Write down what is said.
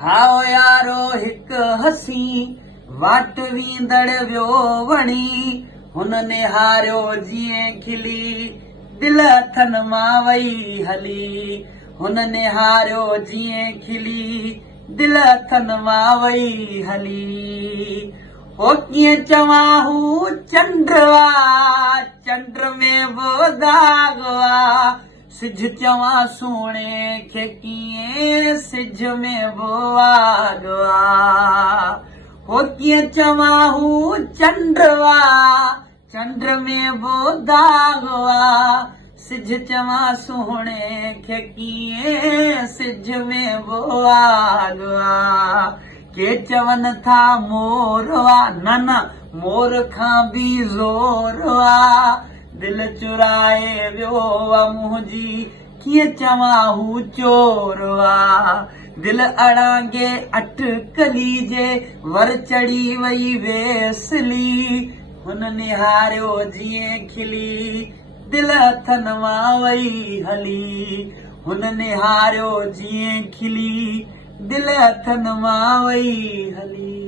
हाओ यारो हिक हसी वाट वींदड़ वियो वणी हुन निहारियो जीअं खिली दिल हथनि मां वई हली हुन निहारियो जीअं खिली दिल हथनि मां वई हली हो कीअं चवां हू चंड्रवा चंड में बि दाग आ सिझ चवां सुहिणे खे कीअं सिझ में बि आग आ हो कीअं चवां हू चंड्रवा चंड में बि दाग आ सिझ चवां सुहिणे खे कीअं सिझ में बि आग आ के चवनि था मोर आ न मोर खां बि ज़ोर आ दिल चुराए वियो आ मुंहिंजी कीअं चवां हू चोर आ दिल अड़ांगे अटकली जे वर चढ़ी वई वेसली हुन निहारियो जीअं खिली दिल हथनि मां वई हली हुन निहारियो जीअं खिली दिल हथनि मां वई हली।